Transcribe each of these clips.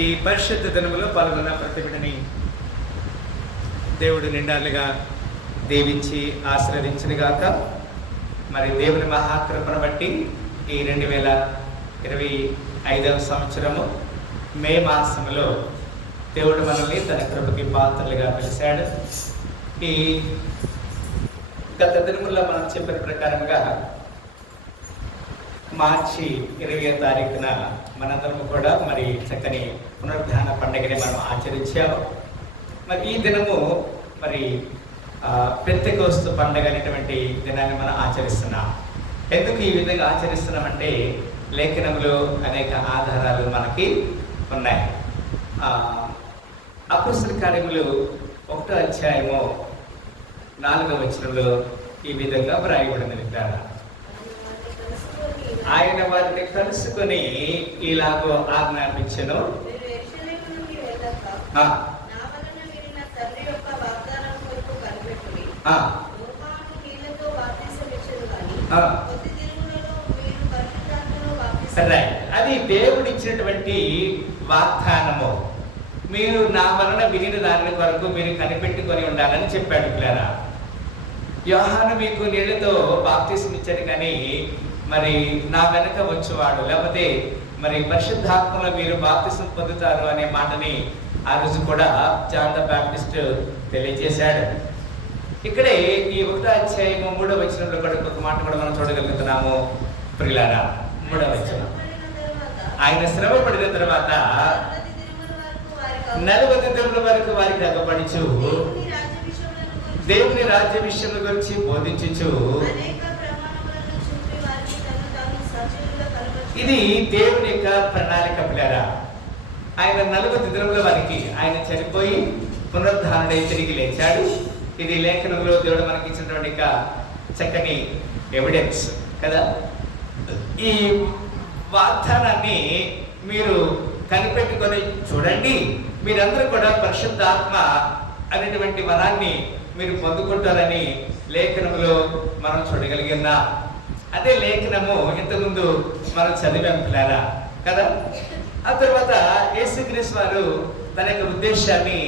ఈ పరిశుద్ధ దినములో పాల్గొన్న ప్రతి బిడ్డని దేవుడు నిండాలుగా దీవించి ఆశీర్వదించునుగాక. మరి దేవుని మహాకృపను బట్టి ఈ 2025వ సంవత్సరము మే మాసంలో దేవుడు మనల్ని తన కృపకి పాత్రలుగా పిలిచాడు. ఈ గత దినముల్లో మనం చెప్పిన ప్రకారంగా మార్చి 20వ తారీఖున మనందరము కూడా మరి చక్కని పునరుద్ధాన పండుగని మనం ఆచరించాము. మరి ఈ దినము మరి పెంతెకోస్తు పండుగ అనేటువంటి దినాన్ని మనం ఆచరిస్తున్నాం. ఎందుకు ఈ విధంగా ఆచరిస్తున్నామంటే లేఖనములు అనేక ఆధారాలు మనకి ఉన్నాయి. అపొస్తలుల కార్యములు 1వ అధ్యాయము 4వ వచనంలో ఈ విధంగా వ్రాయబడినది కదా, ఆయన వారిని కలుసుకొని ఇలాగో ఆజ్ఞాపించెను, అది దేవుడు ఇచ్చినటువంటి వాగ్దానము. మీరు నా వలన వినిన దాని కొరకు మీరు కనిపెట్టుకొని ఉండాలని చెప్పాడు. పిల్లరా, యోహాను మీకు నీళ్లతో బాప్తిసం ఇచ్చాడు, కానీ మరి నా వెనక వచ్చేవాడు, లేకపోతే మరి పరిశుద్ధాత్మలో మీరు బాప్తిసం పొందుతారు అనే మాటని ఆ రోజు కూడా జాన్ ద బాప్టిస్ట్ తెలియజేశాడు. ఇక్కడే ఈ 1వ అధ్యాయము 3వ వచనంలో కూడా ఒక మాట కూడా మనం చూడగలుగుతున్నాము. ప్రియులారా, 3వ వచనం, ఆయన శ్రమ పడిన తర్వాత 40 దినముల వరకు వారికి అగపడుచు దేవుని రాజ్య విషయముల గురించి బోధించుచు. ఇది దేవుని యొక్క ప్రణాళిక. పిల్లరా, ఆయన 40 దినముల వరకు ఆయన చనిపోయి పునరుద్ధారణై తిరిగి లేచాడు. ఇది లేఖనంలో దేవుడు మనకి ఇచ్చినటువంటి చక్కని ఎవిడెన్స్ కదా. ఈ వాగ్దానాన్ని మీరు కనిపెట్టుకొని చూడండి, మీరందరూ కూడా పరిశుద్ధాత్మ అనేటువంటి వరాన్ని మీరు పొందుకుంటారని లేఖనంలో మనం చూడగలిగినా. అదే లేఖనము ఇంతకుముందు మనం చదివాం పిల్లరా కదా. ఆ తర్వాత యేసుక్రీస్తు వారు తన యొక్క ఉద్దేశాన్ని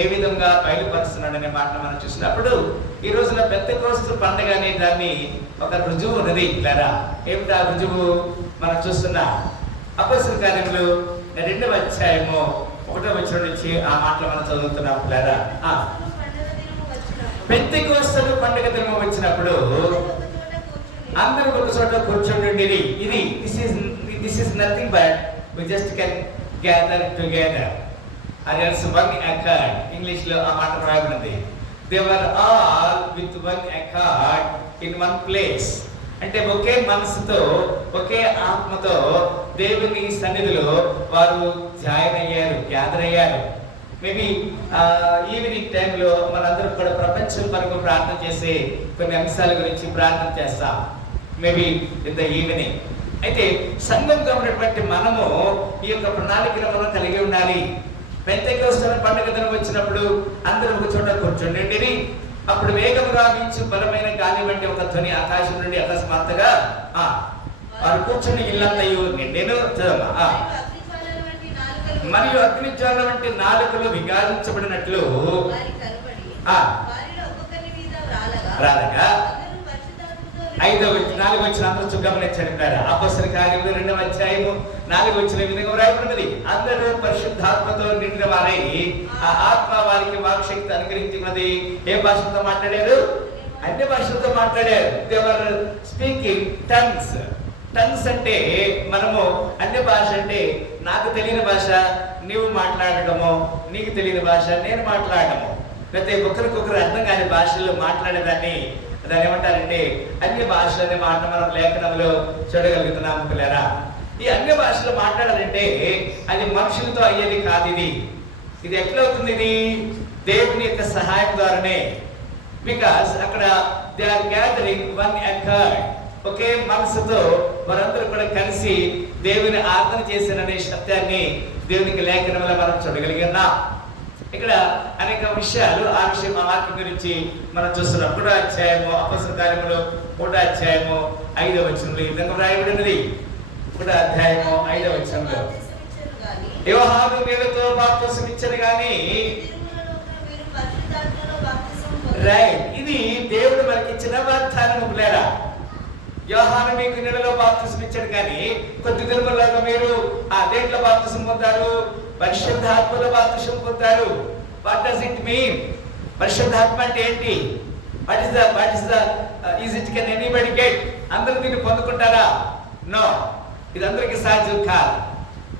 ఏ విధంగా బయలుపరుస్తున్నాడనే మాట మనం చూసినప్పుడు ఈ రోజున పెంతెకోస్తు పండుగ అనే దాన్ని ఒక రుజువు ఉన్నది పిల్లరా. ఏమిటా రుజువు? మనం చూస్తున్నా అపొస్తలుల కార్యములు 2వ అధ్యాయము 1వ వచనం నుంచి ఆ మాటలు మనం చదువుతున్నాం పిల్లరా. పెంతెకోస్తు పండుగ దినం వచ్చినప్పుడు అందరూ ఒక చోట కూర్చోండి. ఇది this is nothing but we just can gather together or else one accord. English లో ఆ మాట రాయబడింది. they were all with one accord in one place. అంటే ఒకే మనసుతో ఒకే ఆత్మతో దేవుని సన్నిధిలో వారు జాయిన్ అయ్యారు, గ్యాదర్ అయ్యారు. మేబీ ఈవినింగ్ టైంలో మనందరం కూడా ప్రపంచం వరకు ప్రార్థన చేసే కొన్ని అంశాల గురించి ప్రార్థన చేస్తాం, మేబీ ఇన్ ద ఈవినింగ్. అయితే సంఘంగా ఉన్నటువంటి మనము ఈ యొక్క ప్రణాళికను మనం కలిగి ఉండాలి. పెంతెకోస్తు పండుగ దినం వచ్చినప్పుడు అందరూ ఒక చోట కూర్చోండి. అప్పుడు వేగముగా వీచు బలమైన గాలి వంటి ఒక ధ్వని ఆకాశం నుండి అకస్మాత్తుగా వారు కూర్చుని ఇల్లంతయు నిండెను. మరియు అగ్నిజ్వాల వంటి నాలుకలు విగారించబడినట్లు రాలగా 4వ వచనం అందరూ గమనించండి. అపొస్తలుల కార్యములు 2వ అధ్యాయము 4వ వచనం ఈ విధంగా వ్రాయబడినది. అందరూ పరిశుద్ధాత్మతో నిండిన వారై ఆ ఆత్మ వారికి వాక్శక్తి అనుగ్రహించినది. ఏ భాషతో మాట్లాడారు? అన్ని భాషలతో మాట్లాడారు. They were speaking tongues. Tongues అంటే మనము అన్ని భాష అంటే నాకు తెలియని భాష నీవు మాట్లాడటము, నీకు తెలియని భాష నేను మాట్లాడటము, లేకపోతే ఒకరికొకరు అర్థం కాని భాషల్లో మాట్లాడేదాన్ని దాన్ని ఏమంటారంటే అన్య భాషలు అనే మాట మనం లేఖనంలో చూడగలుగుతున్నాము పిల్లరా. ఈ అన్య భాషలో మాట్లాడాలంటే అది మనుషులతో అయ్యేది కాదు. ఇది ఎట్లా అవుతుంది? ఇది దేవుని యొక్క సహాయం ద్వారానే. బికాస్ అక్కడ they are gathering one accord. ఒకే మనసుతో వారందరూ కూడా కలిసి దేవుని ఆరాధన చేశారనే సత్యాన్ని దేవునికి లేఖనంలో మనం చూడగలిగినాం. ఇక్కడ అనేక విషయాలు ఆ వాక్యం గురించి మనం చూస్తున్నాం. 1వ అధ్యాయము అపొస్తలుల కార్యములు 1వ అధ్యాయము 5వ వచనంలో ఈ విధంగా వ్రాయబడినది. 1వ అధ్యాయము 5వ వచనంలో యోహాను నీళ్లతో బాప్తిసం ఇచ్చాడు కానీ రైట్, ఇది దేవుడు మనకి ఇచ్చిన వాగ్దానం లేరా. యోహాను మీకు నీళ్లలో బాప్తిసం ఇచ్చాడు కానీ కొద్ది దినములలో మీరు ఆ దేంట్లో బాప్తిసం పొందారు? పరిశుద్ధాత్మలో బాప్తిసం పొందారు. What does it mean? పరిశుద్ధాత్మ అంటే ఏంటి? What is the is it can anybody get? అందరూ దీన్ని పొందుకుంటారా? నో, ఇది అందరికీ సాధ్యం కాదు.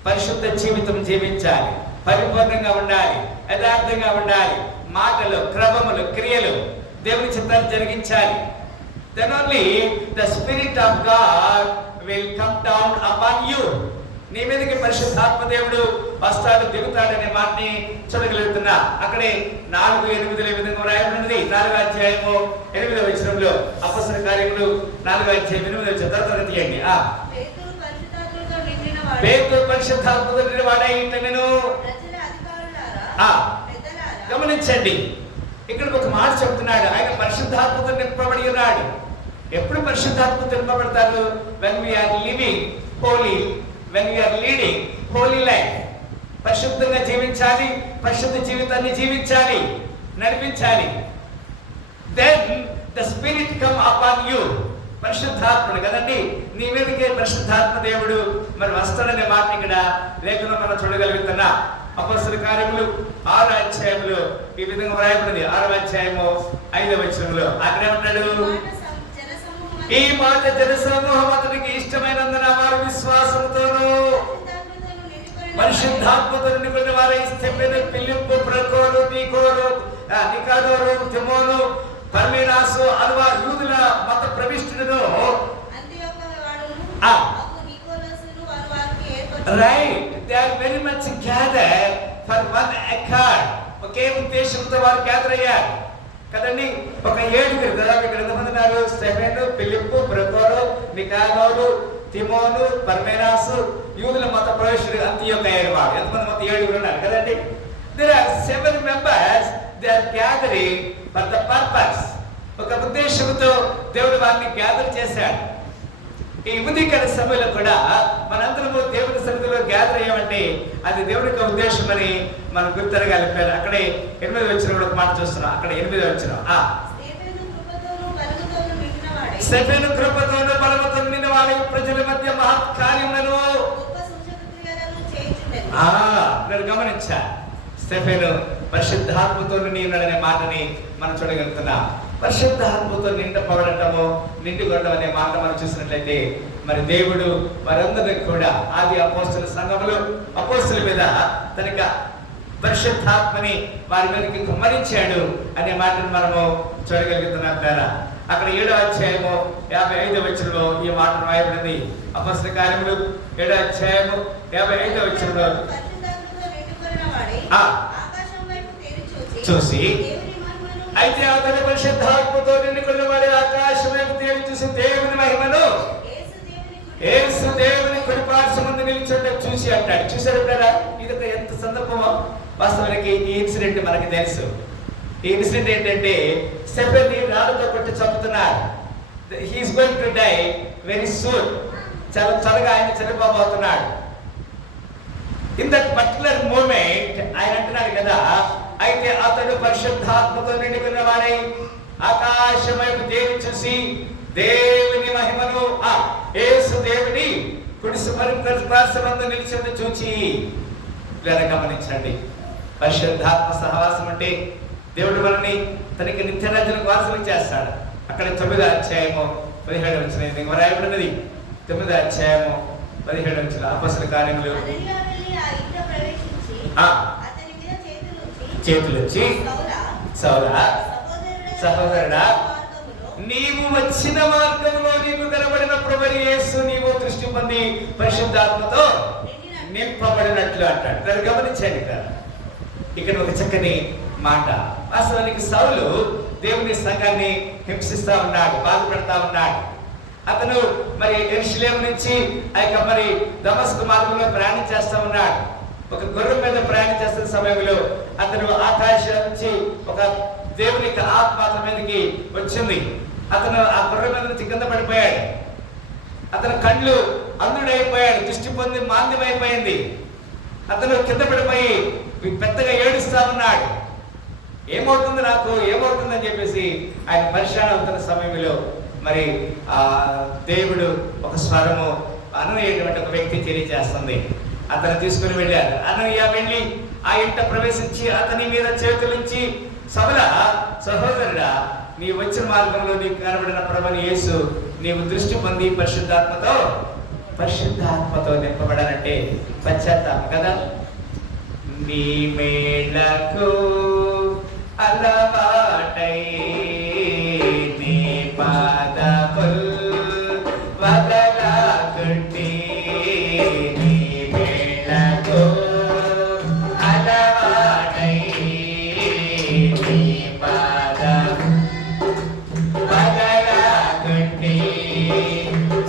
పరిశుద్ధ జీవితం జీవించాలి, పరిపూర్ణంగా ఉండాలి, యథార్థంగా ఉండాలి, మాటలు, క్రమములు, క్రియలు దేవుని చిత్తాన్ని జరిగించాలి. Then only the Spirit of God will come down upon you. నీ మీదకి పరిశుద్ధాత్మ దేవుడు వస్తాడు, దిగుతాడనే మాటని చూడగలుగుతున్నా. అక్కడే 4:8 విధంగా రాయబడినది. 4వ అధ్యాయము 8వ వచనంలో అపొస్తలుల కార్యములు 4వ అధ్యాయం 8వ వచనం తర్వాత తీయండి. పేతురు పరిశుద్ధాత్మతో నిండిన వాడై ఇట్లనెను. గమనించండి, ఇక్కడ ఒక మాట చెప్తున్నాడు. ఆయన పరిశుద్ధాత్మతో నింపబడి ఉన్నాడు. ఎప్పుడు పరిశుద్ధాత్మతో నింపబడతారు? when we are living holy, when we are leading holy life. పరిశుద్ధంగా జీవించాలి, పరిశుద్ధ జీవితాన్ని జీవించాలి, నడిపించాలి. then the spirit come upon you. పరిశుద్ధాత్ముడు కదండి, నీ మీదకే పరిశుద్ధాత్మ దేవుడు మరి వస్తాడనే మాట ఇక్కడ లేఖనం మనం చూడగలుగుతున్నా. అపొస్తలుల కార్యములు 6వ అధ్యాయంలో ఈ విధంగా వ్రాయబడింది. 6వ అధ్యాయము 5వ వచనంలో అక్కడ ఏమన్నాడు? ఈ మాట జనసమూహం అతనికి ఇష్టమైనందున వారు విశ్వాసముతోను పరిశుద్ధాత్మతో నిండిన వారై స్తెఫెను, ఫిలిప్పు, ప్రొకోరు, నికానోరు, తిమోను, పర్మేనాసు అనువారు యూదుల మత ప్రవిష్టులను right, they are very much gather for one accord. ఒకే ఉద్దేశంతో వారు గ్యాదర్ అయ్యారు కదండి. ఒక 7 దాదాపు ఇక్కడ ఎంతమంది ఉన్నారు? స్టెఫెను, ఫిలిప్పు, ప్రొకోరు, నికానోరు, తిమోను, పర్మేనాసు, యూదుల మత ప్రవేశుడు అంతియోకయ్యారు. వాడు ఎంతమంది? మొత్తం 7 ఉన్నారు కదండి. There are 7 members. They are gathering for the purpose. ఒక ఉద్దేశంతో దేవుడు వారిని గ్యాదర్ చేశాడు. ఈ ఉదయకాల సమయంలో కూడా మనందరము దేవుని సన్నిధిలో గ్యాదర్ అయ్యామంటే అది దేవుని యొక్క ఉద్దేశం అని మనం గుర్తెరగాలిపోయారు. అక్కడే 8వ వచనంలో ఒక మాట చూస్తున్నాం. అక్కడ 8వ వచనం, స్టెఫెను కృపతోను బలముతోను నిండిన వాడై ప్రజల మధ్య మహత్ కార్యములను గమనించా. స్టెఫెను పరిశుద్ధాత్మతో నిండిననే మాటని మనం చూడగలుగుతున్నాం. పరిశుద్ధాత్మతో నిండపడటము, నిండుకొనడం అనే మాట మనం చూసినట్లయితే మరి దేవుడు వారందరినీ కూడా ఆది అపోస్తలుల సంఘములో అపోస్తలుల మీద తనక పరిశుద్ధాత్మని వారి మీదకి కుమ్మరించాడు అనే మాటను మనము చూడగలుగుతున్నాం ద్వారా. అక్కడ 7వ అధ్యాయము 55వ వచనంలో ఈ మాట రాయబడింది. అపొస్తలుల కార్యములు 7వ అధ్యాయము 55వ వచనంలో చూసి అయితే అతని పరిశుద్ధాత్మతో నిండుకున్న వాడి ఆకాశం వైపు తేరి చూసి దేవుని మహిమను యేసు దేవుని కుడి పార్శ్వమందు నిలిచుండగా చూసి అంటాడు. చూసారు కదా, ఇది ఎంత సందర్భమో. వాస్తవానికి ఈ ఇన్సిడెంట్ మనకి తెలుసు. ఈ ఇన్సిడెంట్ ఏంటంటే స్టెఫెన్ని రాళ్ళతో కొట్టి చంపుతున్నారు. He is going to die very soon. చాలా త్వరగా ఆయన చనిపోబోతున్నాడు. ఇన్ దట్ పర్టికులర్ మూమెంట్ ఆయన అంటున్నాడు కదా, అయితే అతడు పరిశుద్ధాత్మతో నిండుకున్న వాడై ఆకాశం వైపు తేరి చూసి దేవుని మహిమను యేసు దేవుని కుడి పార్శ్వమందు నిలిచి చూచి. ఇలా గమనించండి, పరిశుద్ధాత్మ సహవాసం అంటే దేవుడు మనల్ని తనకి నిత్యరాజ్యానికి వారసులు చేస్తాడు. అక్కడ 9వ అధ్యాయము 17వ వచనం రాయబడినది. 9వ అధ్యాయము 17వ వచనం అపొస్తలుల కార్యములు చేతులొచ్చి సౌలా సహోదరుడా, నీవు వచ్చిన మార్గంలో నీకు కనబడిన ప్రభువు యేసు నీవు దృష్టి పొంది పరిశుద్ధాత్మతో నింపబడినట్లు అంటాడు. దాన్ని గమనించండి. ఇక్కడ ఒక చక్కని మాట. వాస్తవానికి సౌలు దేవుని సంఘాన్ని హింసిస్తా ఉన్నాడు, బాధపడతా ఉన్నాడు. అతను మరి యెరూషలేము నుంచి ఆ యొక్క మరి దమస్కు మార్గంలో ప్రయాణం చేస్తా ఉన్నాడు. ఒక గుర్రం మీద ప్రయాణం చేస్తున్న సమయంలో అతను ఆకాశం నుంచి ఒక దేవుని యొక్క ఆత్మ అతని మీదకి వచ్చింది. అతను ఆ గుర్రం మీద నుంచి కింద పడిపోయాడు. అతని కళ్ళు అంధుడైపోయాడు, దృష్టి పొంది మాంద్యమైపోయింది. అతను కింద పడిపోయి పెద్దగా ఏడుస్తా ఉన్నాడు. ఏమవుతుంది నాకు, ఏమవుతుందని చెప్పేసి ఆయన పరిశాన్ అవుతున్న సమయంలో మరి ఆ దేవుడు ఒక స్వరము అననీయటువంటి ఒక వ్యక్తి తెలియజేస్తుంది. అతను తీసుకుని వెళ్ళారు. అననీయ వెళ్ళి ఆ ఇంట ప్రవేశించి అతని మీద చేతులుంచి, సౌలా సహోదరుడా, నీ వచ్చిన మార్గంలో నీకు కనబడిన ప్రభుని యేసు నీవు దృష్టి పొంది పరిశుద్ధాత్మతో నింపబడాలంటే పశ్చాత్తాపం కదా. నీ మేళకు అలవాటై నీ పాదముల్ వదలకుంటే, నీ మేళకు అలవాటై నీ పాదం వదలకుంటే,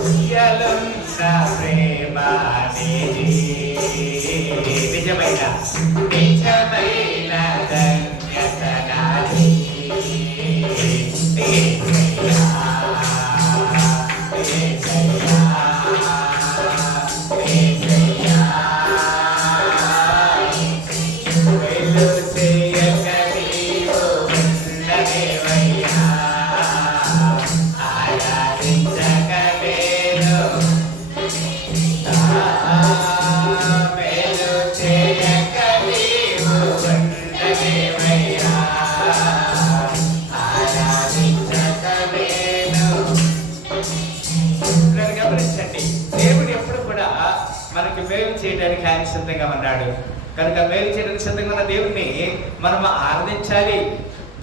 సియలున్న ప్రేమ నిజమైన ధన్యత నాది. దేవుడు ఎప్పుడు కూడా మనకి మేలు చేయడానికి ఆయన సిద్ధంగా ఉన్నాడు. కనుక మేలు చేయడానికి సిద్ధంగా ఉన్న దేవుడిని మనం ఆరాధించాలి,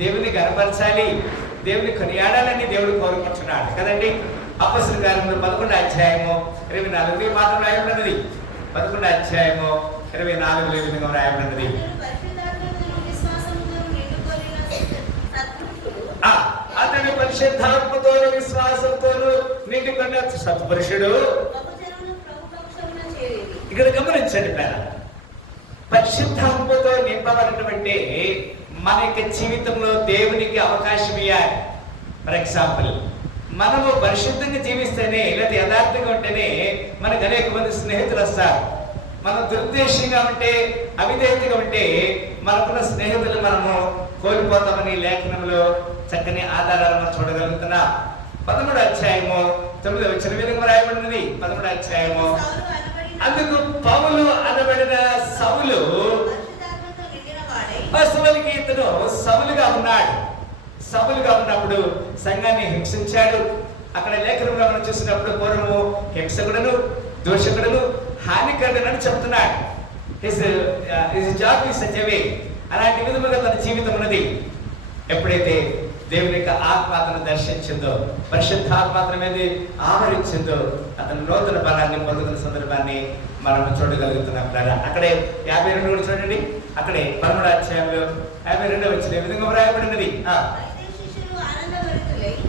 దేవుని గణపరచాలి, దేవుని కొనియాడాలని దేవుడు కోరుకుంటున్నాడు కదండి. అపొస్తలుల కార్యములు 11వ అధ్యాయము 24 మాత్రం రాయబడినది. 11వ అధ్యాయము 24 ఈ విధంగా రాయబడినది. అతని పరిశుద్ధాత్మతో విశ్వాసంతో నిండుకున్న సత్పురుషుడు. ఇక్కడ గమనించండి ప్రేమ, పరిశుద్ధాత్మతో నింపబడినటువంటి మన యొక్క జీవితంలో దేవునికి అవకాశం ఇవ్వాలి. ఫర్ ఎగ్జాంపుల్, మనము పరిశుద్ధంగా జీవిస్తేనే లేదా యథార్థంగా ఉంటేనే మనకు అనేక మంది స్నేహితులు వస్తారు. మనం దురుద్దేశంగా ఉంటే, అవిధేయతగా ఉంటే మనకున్న స్నేహితులు మనము కోల్పోతామని లేఖనంలో చక్కని ఆధారాలు మనం చూడగలుగుతున్నాం. 13వ అధ్యాయము 9వ వచనం విధంగా రాయబడినది. 13వ అధ్యాయము, అందుకు పౌలు అనబడిన సౌలు, అసలుకి ఇతను సౌలుగా ఉన్నాడు. సౌలుగా ఉన్నప్పుడు సంఘాన్ని హింసించాడు. అక్కడ లేఖనంలో మనం చూసినప్పుడు పూర్వము హింసకుడును, దోషకుడును, హానికరుడని చెప్తున్నాడు. His job is such a way. అలాంటి విధముగా తన జీవితం ఉన్నది. ఎప్పుడైతే దేవుని యొక్క ఆత్మ అతను దర్శించిందో, పరిశుద్ధాత్మ మీద ఆవరించిందో, అతను నూతన బలాన్ని పొందుతున్న సందర్భాన్ని మనం చూడగలుగుతున్నాం. అక్కడే 52 కూడా చూడండి. అక్కడే 13వ అధ్యాయంలో 52వ వచనం ఈ విధంగా వ్రాయబడినది.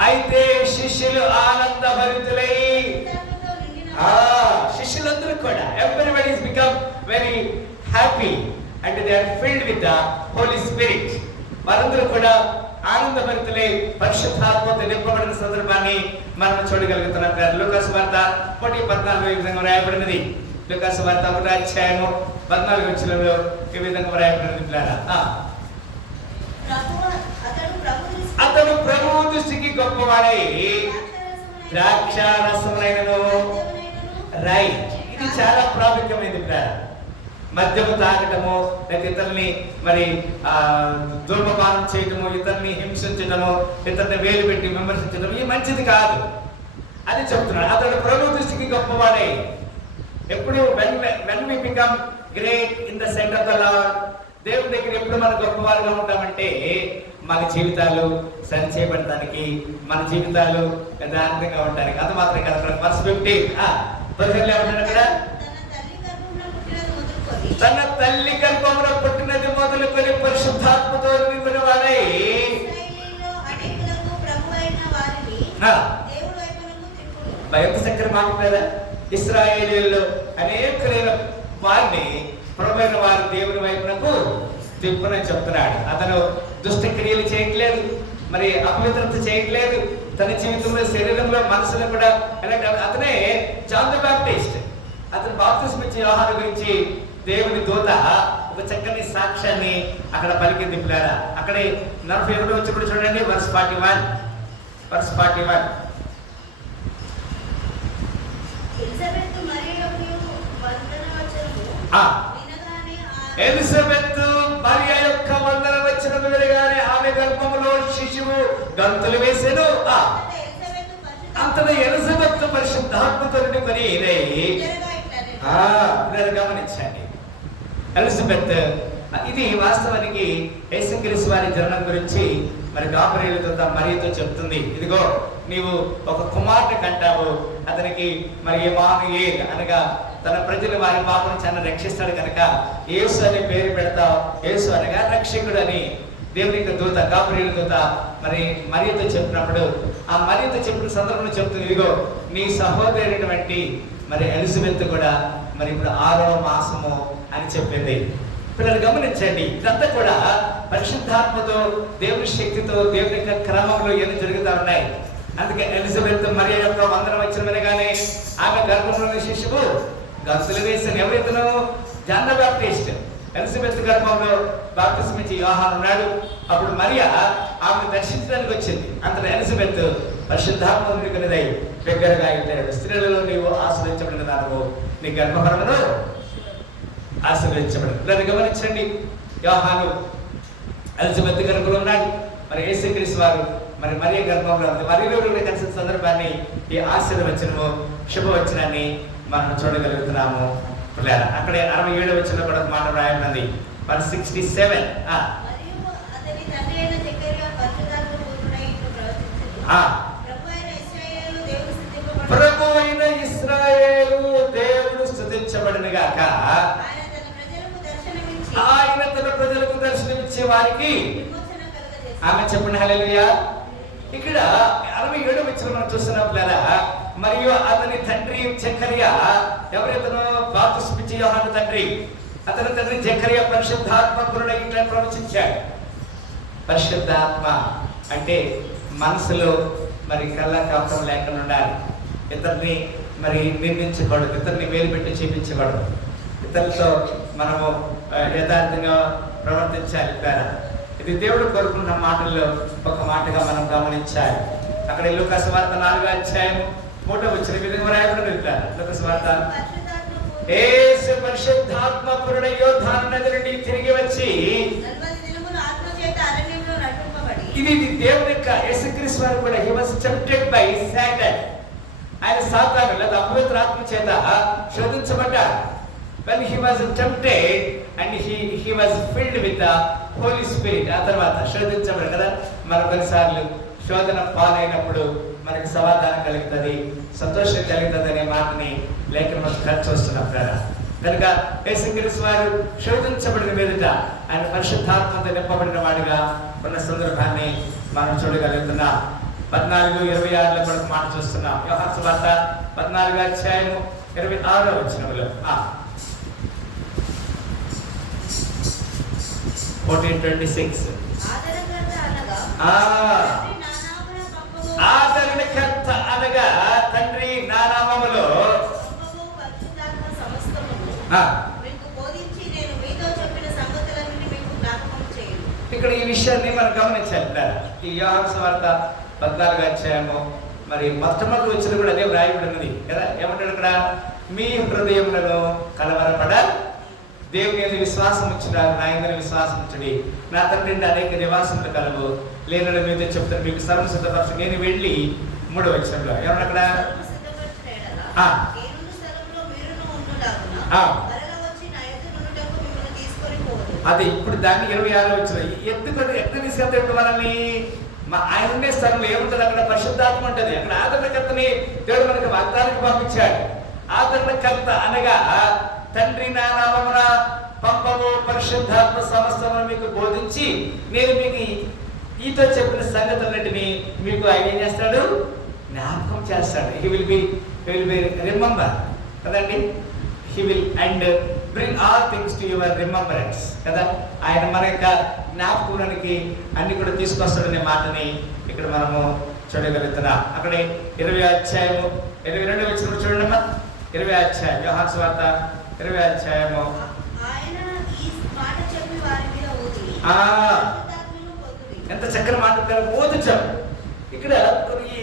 అయితే శిష్యులు ఆనందభరితులై, శిష్యులందరూ కూడా everybody has become very happy and they are filled with the Holy Spirit. వారందరూ కూడా ఆనందభరితులై పరిశుద్ధాత్మతో నింపబడిన సందర్భాన్ని మనం చూడగలుగుతున్నాం. లూకాసు వార్త 1:14 ఈ విధంగా వ్రాయబడినది. లూకాసు వార్త 1వ అధ్యాయము 14వ వచనంలో ఈ విధంగా వ్రాయబడినది. అతడు ప్రభువు దృష్టికి గొప్పవాడై ద్రాక్షారసమునైనను, రైట్, ఇది చాలా ప్రాముఖ్యమైనది. మద్యము తాగటము, లేదా ఇతరుల్ని మరి ధూమపానం చేయటము, ఇతరుని హింసించటము, ఇతరుని వేలు పెట్టి విమర్శించడం ఇది మంచిది కాదు. అది చెప్తున్నాడు. అతడు ప్రభు దృష్టికి గొప్పవాడై. ఎప్పుడు when we become great in the sight of the Lord, దేవుని దగ్గర ఎప్పుడు మనం గొప్పవారుగా ఉంటామంటే మన జీవితాలు సరి చేయబడటానికి, మన జీవితాలు యథార్థంగా ఉండడానికి. అది మాత్రం కదా. వర్స్ 15 అక్కడ, తన తల్లి గర్భంలో పుట్టినది మొదలుకొని పరిశుద్ధాత్మతో నిండిన వాడై ఎంత చక్కని మాట కదా. ఇశ్రాయేలీయుల్లో అనేకులైన వారిని ప్రభువైన వారి దేవుని వైపునకు తిప్పునని చెప్తున్నాడు. అతను దుష్ట క్రియలు చేయట్లేదు, మరి అపవిత్రత చేయట్లేదు. తన జీవితంలో, శరీరంలో, మనసులో కూడా. అతనే జాన్ ది బాప్టిస్ట్. అతను బాప్తిస్మం ఇచ్చే యోహాను గురించి దేవుని దూత ఒక చక్కని సాక్ష్యాన్ని అక్కడ పలికింది పిల్లారా. అక్కడే 41 వచ్చినప్పుడు చూడండి, verse 41. ఎలిజబెత్ మరియ యొక్క వందన వచనము వినగానే ఆమె గర్భములో శిశువు గంతులు వేసెను. అంతలో ఎలిజబెత్ పరిశుద్ధాత్మతో నిండుకొని గమనించండి. ఎలిజబెత్ ఇది వాస్తవానికి యేసుక్రీస్తు వారి జననం గురించి మరి గాబ్రియేలుతో మరియతో చెప్తుంది. ఇదిగో నీవు ఒక కుమారుని కంటావు, అతనికి మరి ఇమ్మానుయేల్ అనగా తన ప్రజలు వారి పాపం చాలా రక్షిస్తాడు కనుక యేసు అనే పేరు పెడతావు. యేసు అనగా రక్షకుడు అని దేవుని యొక్క దూత గాబ్రియేలు దూత మరి మరియతో చెప్పినప్పుడు, ఆ మరియతో చెప్పిన సందర్భంలో చెప్తుంది, ఇదిగో నీ సహోదరుడైనటువంటి మరి ఎలిజబెత్ కూడా మరి ఇప్పుడు 6వ మాసము అని చెప్పింది. పిల్లలు గమనించండి, ఇదంతా కూడా పరిశుద్ధాత్మతో దేవుని శక్తితో దేవుని యొక్క క్రమంలో ఎన్ని జరుగుతూ ఉన్నాయి. అందుకే ఎలిజబెత్ మరియ యొక్క వందన వచ్చిన వినగానే ఆమె గర్భంలోని శిశువు గంతులు వేసిన. ఎవరైతేనో జాన్ ద బాప్టిస్ట్. ఎలిజబెత్ గర్భంలో బాప్టిజం ఇచ్చి యోహాను ఉన్నాడు. అప్పుడు మరియ ఆమెను దర్శించడానికి వచ్చింది. అంతలో ఎలిజబెత్ పరిశుద్ధాత్మ నిండుకున్నదై దగ్గరగా ఉంటాడు. స్త్రీలలో నీవు ఆశ్రయించబడిన దానవు, నీ గర్భఫలమును ఆశీర్వదించబడింది. దాన్ని గమనించండి, యోహాను ఎలిజబెత్ గర్భంలో ఉన్నాడు. మరి యేసుక్రీస్తు వారు మరి మరియ గర్భంలో ఉంది. మరియలో కలిసిన సందర్భాన్ని ఈ ఆశీర్వచనము శుభవచనాన్ని మనం చూడగలుగుతున్నాము. అక్కడే 67వ వచనంలో కూడా మాట రాయబడింది. 167. ప్రభు అయిన ఇశ్రాయేలు దేవుడు స్తుతించబడును గాక. ఆయన తన ప్రజలకు దర్శనమిచ్చే వారికి ఆమె చెప్పండి హల్లెలూయా. ఇక్కడ 67వ వచనం మనం చూస్తున్నట్లరా, మరియు అతని తండ్రి జకరియా, ఎవరైతేనో బాప్తిస్మం ఇచ్చే యోహాను తండ్రి, అతని తండ్రి జకరియా పరిశుద్ధాత్మకుడై ఇట్లా ప్రవచించాడు. పరిశుద్ధాత్మ అంటే మనసులో మరి కళ్ళకాపం లేకుండా ఉండాలి. ఇతరుని మరి నిర్మించకూడదు, ఇతరుని వేలు పెట్టి చూపించకూడదు, ఇతరులతో మనము యథార్థంగా ప్రవర్తించాలి. ఇది దేవుడు కోరుకున్న మాటల్లో ఒక మాటగా మనం గమనించాలి. అక్కడ లూకా సువార్త 4వ అధ్యాయం 3వ వచనం విధంగా రాయబడి ఉంటారు. లూకా సువార్త, యేసు పరిశుద్ధాత్మకుడై యోర్దాను నది నుండి తిరిగి వచ్చి, ఇది దేవుని యొక్క యేసుక్రీస్తు వారు కూడా he was tempted by Satan. ఆయన సాతాను లేదా అపవిత్ర ఆత్మ చేత శోధించబడ్డాడు. when he was tempted and he was filled with the Holy Spirit. ఆ తర్వాత శోధించబడ్డాడు కదా. మన కొన్నిసార్లు శోధన పాలైనప్పుడు మనకి సమాధానం కలుగుతుంది, సంతోషం కలుగుతుంది అనే మాటని లేఖనం చూస్తున్నప్పుడు కనుక యేసుక్రీస్తు వారు శోధించబడిన మీదట ఆయన పరిశుద్ధాత్మతో నింపబడిన వాడిగా ఉన్న సందర్భాన్ని మనం చూడగలుగుతున్నాం. 14:26 కూడా మాట చూస్తున్నాం. యోహాను సువార్త 14వ అధ్యాయము 26వ వచనంలో 14:26 ఆదరణకర్త అనగా తండ్రి నా నామములో ఇక్కడ ఈ విషయాన్ని మనం గమనించాలి. ఈ యోహాను సువార్త 14వ అధ్యాయము మరి మొట్టమొదటి వచ్చిన కూడా అదే వ్రాయబడి ఉన్నది కదా. ఏమంటాడు ఇక్కడ, మీ హృదయములను కలవరపడ దేవుని యందు విశ్వాసం ఉంచున్నారు, నా యందు విశ్వాసం ఉంచుడి, నా తండ్రి అనేక నివాసములు కలవు, లేనని మీతో చెప్తాను, మీకు సర్వం సిద్ధపరచు. నేను వెళ్ళి 3వ వచనంలో ఏమన్నా అక్కడ అది ఇప్పుడు దాన్ని 26వ వచనం ఎక్కడ తీసుకెళ్తాడు మనల్ని. ఆయన ఉండే స్థలంలో ఏముంటుంది, అక్కడ పరిశుద్ధాత్మ ఉంటుంది. అక్కడ ఆదరణకర్తని దేవుడు మనకు వాగ్దానానికి పంపించాడు. ఆదరణకర్త అనగా తండ్రి నా నామమున పంపము పరిశుద్ధాత్మ సమస్తమును మీకు బోధించి నేను మీకు ఈతో చెప్పిన సంగతులన్నిటిని మీకు ఆయన ఏం చేస్తాడు, జ్ఞాపకం చేస్తాడు. హీ విల్ బి రిమెంబర్ కదండి. He will and bring all things to your remembrance కదా. ఆయన మన యొక్క జ్ఞాపకానికి అన్ని కూడా తీసుకొస్తాడనే మాటని ఇక్కడ మనము చూడగలుగుతున్నాం. అక్కడే 20వ అధ్యాయము 22వ వచనం చూడండి అమ్మా. 20వ అధ్యాయం యోహాను సువార్త 20వ అధ్యాయము ఎంత చక్కని మాట బోధించాం. ఇక్కడ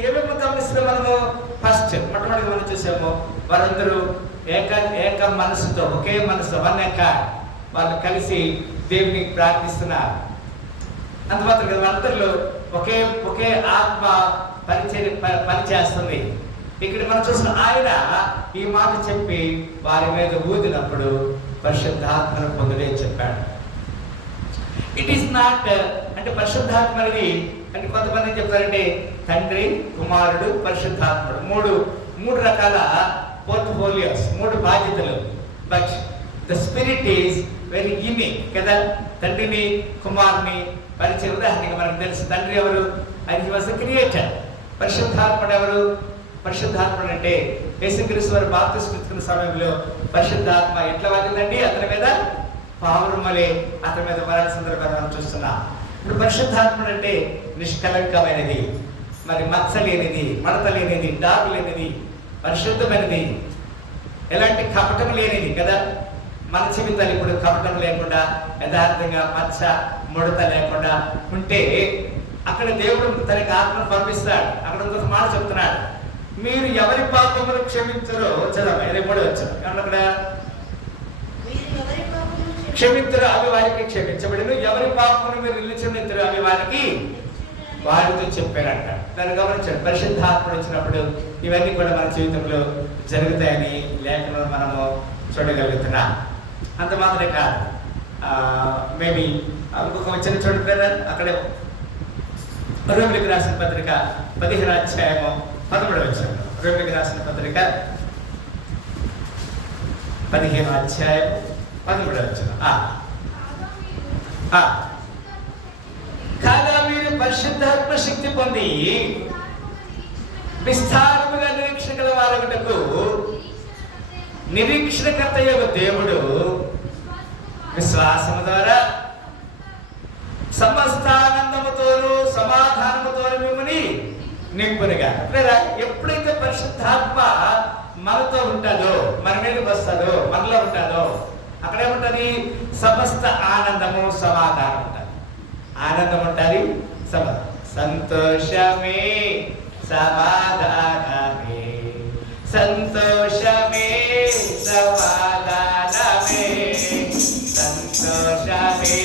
ఏమేమి గమనిస్తే మనము ఫస్ట్ మొట్టమొదటి మనం చూసాము, వారందరూ ఏక మనసుతో, ఒకే మనసు, వన్ ఎకార్డ్, వాళ్ళు కలిసి దేవుని ప్రార్థిస్తున్నారు. అందుమాత్రం కదా వాళ్ళందరిలో ఒకే ఆత్మ పనిచేస్తుంది. ఇక్కడ మనం చూసిన ఆయన ఈ మాట చెప్పి వారి మీద ఊదినప్పుడు పరిశుద్ధాత్మను పొందుడే చెప్పాడు. ఇట్ ఈస్ నాట్ అంటే పరిశుద్ధాత్మ అనేది అంటే కొంతమంది ఏం చెప్తారంటే తండ్రి, కుమారుడు, పరిశుద్ధాత్ముడు మూడు రకాల పోర్ట్ఫోలియోస్, 3 బాధ్యతలు. But the spirit is very unique కదా. తండ్రిని, కుమారుని పరిచయం ఉదాహరణగా మనకు తెలుసు. తండ్రి ఎవరు? ఆయన హి వాస్ ద క్రియేటర్. పరిశుద్ధాత్ముడు ఎవరు? పరిశుద్ధాత్ముడు అంటే యేసుక్రీస్తు వారు బాప్తిస్మం తీసుకున్న సమయంలో పరిశుద్ధాత్మ ఎట్లా వాలిందండి అతని మీద, పావురమలే అతని మీద వరాల సందర్భాన్ని మనం చూస్తున్నాం. ఇప్పుడు పరిశుద్ధాత్ముడు అంటే నిష్కలంకమైనది, మరి మచ్చ లేనిది, మడత లేనిది, డాగు లేనిది, పరిశుద్ధమైనది, ఎలాంటి కపటం లేనిది కదా. మన జీవితాలు ఇప్పుడు కపటం లేకుండా యథార్థంగా మచ్చ ముడత లేకుండా ఉంటే అక్కడ దేవుడు తనకి ఆత్మను పంపిస్తాడు. అక్కడ ఇంకొక మాట చెప్తున్నాడు, మీరు ఎవరి పాపములు క్షమించరో చదవ 23 వచ్చారు. అక్కడ క్షమించరు అవి వారికి క్షమించబడిను, ఎవరి పాపమును మీరు నిలిచినిద్దరు అవి వారితో చెప్పారంట. దాన్ని గమనించండి. పరిశుద్ధాత్మ వచ్చినప్పుడు ఇవన్నీ కూడా మన జీవితంలో జరుగుతాయని లేఖనంలో మనము చూడగలుగుతున్నాం. అంత మాత్రమే కాదు, మేబీ ఇంకొక వచ్చిన చూడండి అక్కడే రోమిలికి రాసిన పత్రిక 15వ అధ్యాయము 13వ వచనం. రోమిలికి రాసిన పత్రిక 15వ అధ్యాయం 13వ వచనం. కాగా మీరు పరిశుద్ధాత్మ శక్తి పొంది విస్తారముగా నిరీక్షణ గల వారగుటకు నిరీక్షణకర్త యొక్క దేవుడు విశ్వాసము ద్వారా సమస్త ఆనందముతోనూ సమాధానముతోనూ మిమ్మల్ని నింపునిగా. ఎప్పుడైతే పరిశుద్ధాత్మ మనతో ఉంటుందో, మన మీదకి వస్తుందో, మనలో ఉంటుందో అక్కడేముంటుంది? సమస్త ఆనందము, సమాధానం ఉంటుంది. ఆనందం ఉంటుంది, సంతోషమే, సమాధానమే, సంతోషమే, సమాధానమే, సంతోషమే,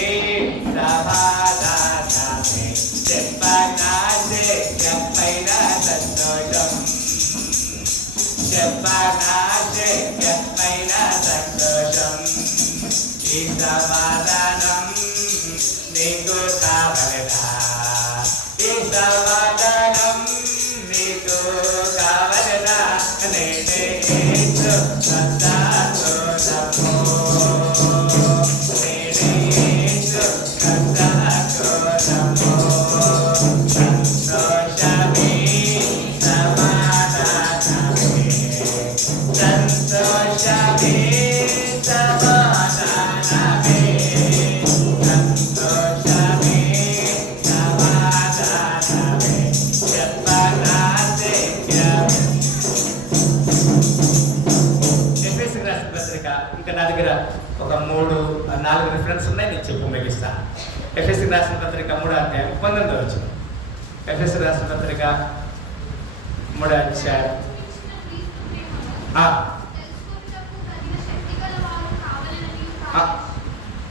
సమాధానమే, చెప్పనాసే చెప్పైన సంతోషం, చెప్పనాసే చెప్పైన సంతోషం, ఈ సమాధానం నీకు కావలనా, ఈ సమాధానం నీకు కావలనా, నేనే సంతోషము, నేనే సంతోషము, సంతోషమే, సమాధానమే, సంతోషమే, సమాధానమే, సంతోషమే, సమాధానమే, చెప్పనాసే ఎఫెసీయులకు రాసిన పత్రిక. ఇంకా నా దగ్గర ఒక 3-4 రిఫరెన్స్ ఉన్నాయి, నేను చెప్పు మిగిస్తా. ఎఫెసీయులకు రాసిన పత్రిక 3వ అధ్యాయం 19వ వచనం. ఎఫెసీయులకు రాసిన పత్రిక 3వ అధ్యాయం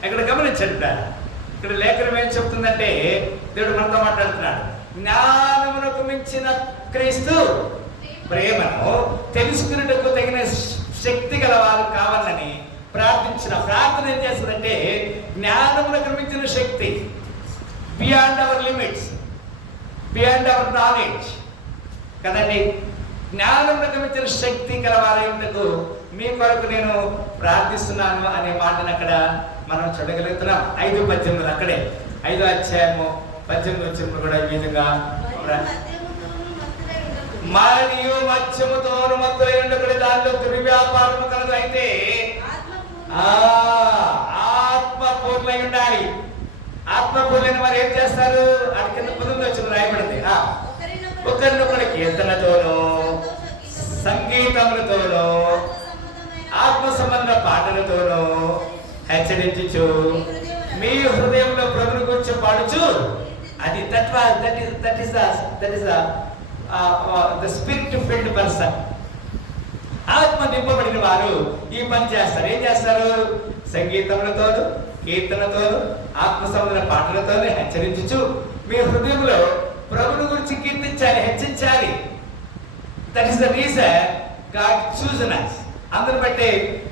ఇక్కడ గమనించండి. ఇక్కడ లేఖనం ఏం చెప్తుందంటే దేవుడు మనతో మాట్లాడుతున్నాడు. జ్ఞానమునకు మించిన క్రీస్తు ప్రేమను తెలుసుకున్నట్టుకు తగిన శక్తి గల వారు కావాలని ప్రార్థించిన ప్రార్థన ఏం చేస్తుందంటే జ్ఞానమునకు మించిన శక్తి, beyond our limits, beyond our knowledge కదండి. జ్ఞానమునకు మించిన శక్తి గలవారైనందుకు మీ కొరకు నేను ప్రార్థిస్తున్నాను అనే మాటను అక్కడ మనం చూడగలుగుతున్నాం. 5:18 అక్కడే 5వ అధ్యాయము 18వ వచనం కూడా ఈ విధంగా మరియు మత్స్యముతోను మత్తులై ఉండకూడదు, దానిలో దుర్వ్యాపారము కలదు. అయితే ఆత్మపూర్ణై ఉండాలి. ఆత్మపూర్ణైన వారు ఏం చేస్తారు? అది కింద 19వ వచనం రాయబడింది. ఒకరినొకరి కీర్తనతోనూ సంగీతములతోనూ ఆత్మ సంబంధ పాటలతోనూ హెచ్చరించుచు మీ హృదయంలో ప్రభుని గురించి పాడుచు, అది that is the spirit field person. ఆత్మ నింపబడిన వారు ఈ పని చేస్తారు. ఏం చేస్తారు? సంగీతములతోను, కీర్తనతోను, ఆత్మ సంబంధ పాటలతోనే హెచ్చరించుచు మీ హృదయంలో ప్రభుని గురించి కీర్తించాలి, హెచ్చించాలి. That is the reason God chosen us. అందరిని బట్టి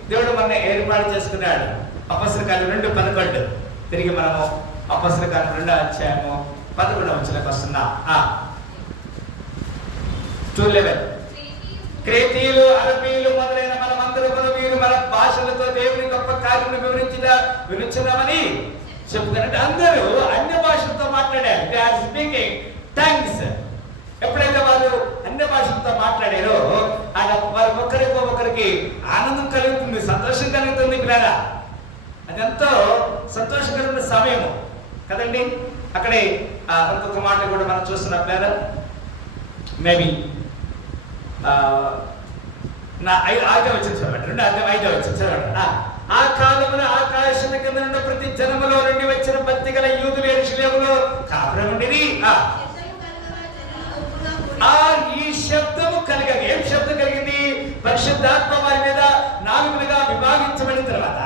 దేవుడు మన ఏర్పాటు చేసుకున్నాడు. అపొస్తలుల కార్యం 2:11. తిరిగి మనము అపొస్తలుల కార్యం 2:11 వస్తున్నాం. 2:11. క్రేతీయులు, అరబీయులు మొదలైన మనమందరూ వీరు మన భాషలతో దేవుని గొప్ప కార్యమును వినుచున్నామని చెప్తారంటే అందరూ అన్య భాషలతో మాట్లాడారు. They are speaking tongues. ఎప్పుడైతే వారు అన్య భాషలతో మాట్లాడారో వారు ఒకరికి ఆనందం కలుగుతుంది, సంతోషం కలుగుతుంది. పిల్లరా, అదెంతో సంతోషకరమైన సమయము కదండి. అక్కడే ఇంకొక మాట కూడా మనం చూస్తున్నాం. పిల్లరా, మేబీ నా 5వ వచనం చదవండి. 5వ వచనం చదవండి. ఆ కాలమున ఆకాశం కింద నుండి ప్రతి జనములో నుండి వచ్చిన భక్తి గల యూదులు యెరూషలేములో కాపురముండిరి. ఈ శబ్దము కలిగ, ఏం శబ్దం కలిగింది? పరిశుద్ధాత్మ వారి మీద నాలుగులుగా విభాగించబడిన తర్వాత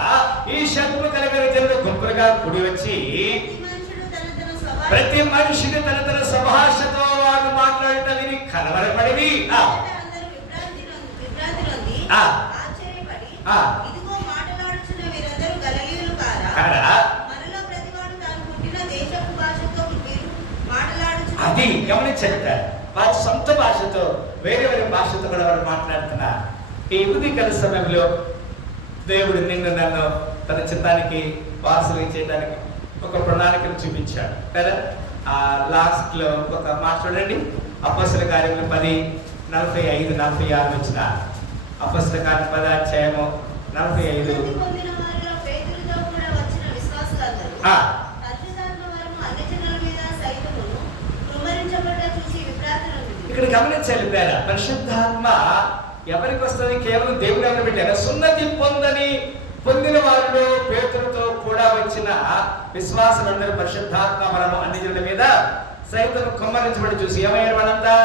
ఈ శబ్దము కలిగిన జనులు గుంపులుగా కూడి వచ్చి ప్రతి మనిషిని తన స్వభాషతో వారు మాట్లాడట విని కలవరపడి అది గమనించండి. వారి సొంత భాషతో వేరే భాషతో కూడా వారు మాట్లాడుతున్నారు. ఈ ఉదయకాల సమయంలో దేవుడు నిన్ను నన్ను తన చిత్తానికి వారసులు చేయడానికి ఒక ప్రణాళికను చూపించాడు కదా. లాస్ట్ లో ఒక మాట చూడండి. అపొస్తలుల కార్యములు 10:45-46 వచ్చిన అపొస్తలుల కార్యం 10:45. ఇక్కడ గమనించాలి పేరా, పరిశుద్ధాత్మ ఎవరికి వస్తుంది? కేవలం దేవుడు ఎవరు పెట్టారు? సున్నతి పొందిన వారిలో పేతురుతో కూడా వచ్చిన విశ్వాసులందరూ పరిశుద్ధాత్మ వలన అన్ని జనుల మీద సైతం కుమ్మరించబడి చూసి ఏమయ్యారు? వాళ్ళంతా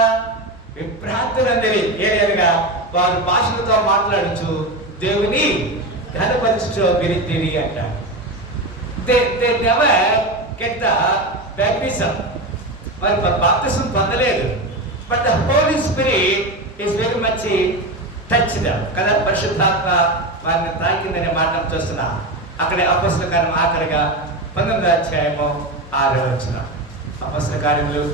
విభ్రాంతులందరి ఏరియలుగా వారు భాషలతో మాట్లాడుచు దేవుని ఘనపరచుచు విరితిరి అంటారు. They never get the baptism. వారు బాప్తిసం పొందలేదు. But the Holy Spirit is very much touched కదా. పరిశుద్ధాత్మ వారిని తాకిందనే మాట చూస్తున్నాం. అక్కడే అపొస్తలుల కార్యం ఆఖరిగా 19:6 అపొస్తలుల కార్యములు.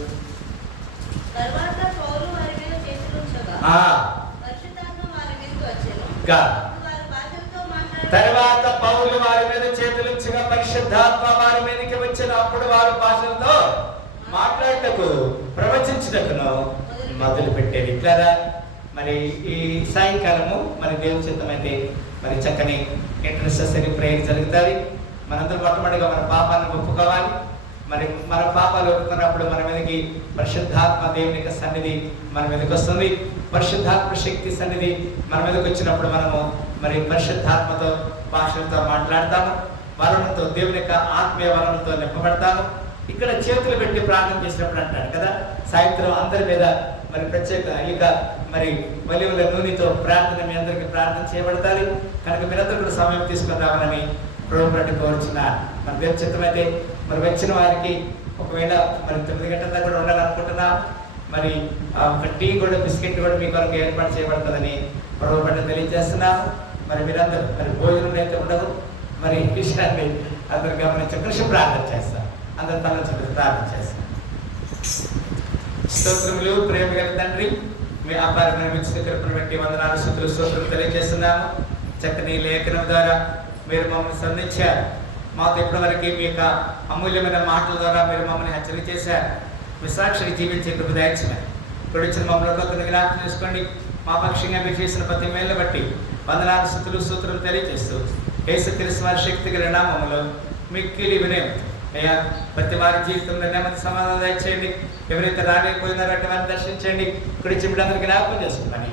తర్వాత పౌలు వారి మీద చేతులుంచగా పరిశుద్ధాత్మ వారి మీదకి వచ్చిన అప్పుడు వారు భాషలతో మాట్లాడటకు ప్రవచించుటకును మొదలు పెట్టేది. ఇట్లా మరి ఈ సాయంకాలము మరి దేవుని చిత్తమైతే మరి చక్కని ఇంటర్సెసరీ ప్రేయర్ జరుగుతుంది. మనందరూ మొట్టమొదటిగా మన పాపాలను ఒప్పుకోవాలి. మరి మన పాపాలు ఒప్పుకున్నప్పుడు మన మీదకి పరిశుద్ధాత్మ దేవుని యొక్క సన్నిధి మన మీదకి వస్తుంది. పరిశుద్ధాత్మ శక్తి సన్నిధి మన మీదకి వచ్చినప్పుడు మనము మరి పరిశుద్ధాత్మతో భాషలతో మాట్లాడతాము. వలనతో దేవుని యొక్క ఆత్మీయ వలనతో నింపబడతాము. ఇక్కడ చేతులు పెట్టి ప్రార్థన చేసినప్పుడు అంటాడు కదా, సాయంత్రం అందరి మీద మరి ప్రత్యేక ఇక మరి ఒలివల నూనెతో ప్రార్థన మీ అందరికీ ప్రార్థన చేయబడతాయి. కనుక మీరందరూ కూడా సమయం తీసుకొని రావాలని ప్రభువుని కోరుచున్న మన దేవుని చిత్తమైతే మరి వచ్చిన వారికి ఒకవేళ మరి 9 గంటల దాకా కూడా ఉండాలనుకుంటున్నాం. మరి ఒక టీ కూడా బిస్కెట్ కూడా మీ కొరకు ఏర్పాటు చేయబడుతుందని ప్రభువుని తెలియజేస్తున్నాం. మరి మీరందరూ మరి భోజనం అయితే ఉండదు. మరి ఈ విషయాన్ని అందరూ గమనించి కృషి ప్రార్థన చేస్తాం. అందరూ తల చుట్టూ ప్రార్థన చేస్తాం. స్తోత్రములు ప్రేమ గల తండ్రి, మీ అపారమైన మిక్సిన కృపను బట్టి వందనాలు స్తుతులు స్తోత్రం తెలియజేస్తున్నాము. చక్కని లేఖనం ద్వారా మీరు మమ్మల్ని సంధించారు. మాకు ఇప్పటివరకు మీ యొక్క అమూల్యమైన మాటల ద్వారా మీరు మమ్మల్ని హెచ్చరిక చేశారు. మీ సాక్షిని జీవించే కృప దయచేయమని ఇప్పుడు ఇచ్చిన మమ్మల్ని కొంత జ్ఞాపకం చేసుకోండి. మా పక్షంగా మీరు చేసిన ప్రతి మేలు బట్టి వందనాలు స్తుతులు స్తోత్రం తెలియజేస్తూ యేసుక్రీస్తు వారి శక్తి గల నామములో మిక్కిలి వినయం అయ్యా ప్రతి వారి జీవితంలో నెమ్మది సమాధానం దయచేయండి. ఎవరైతే రాలేకపోయినారో అటు వారిని దర్శించండి. ఇక్కడ ఇచ్చి బిడ్డలందరికీ జ్ఞాపకం చేసుకోమని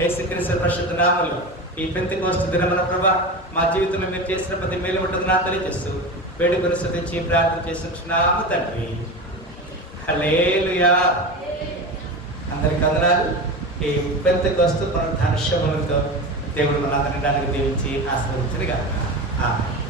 యేసుక్రీస్తు పరిశుద్ధ నామములో ఈ పెంతెకోస్తు దినమున ప్రభా మా జీవితంలో మీరు చేసిన ప్రతి మేలు ఉంటుందని తెలియజేస్తూ వేడుకొని స్తుతించి ప్రార్థన చేస్తున్నాము తండ్రి. హల్లెలూయా. అందరికి వందనాలు. ఈ పెంతెకోస్తు పునరుత్థాన శుభములతో దేవుడు మనందరినీ దీవించి ఆశీర్వదించును గాక. ఆమేన్.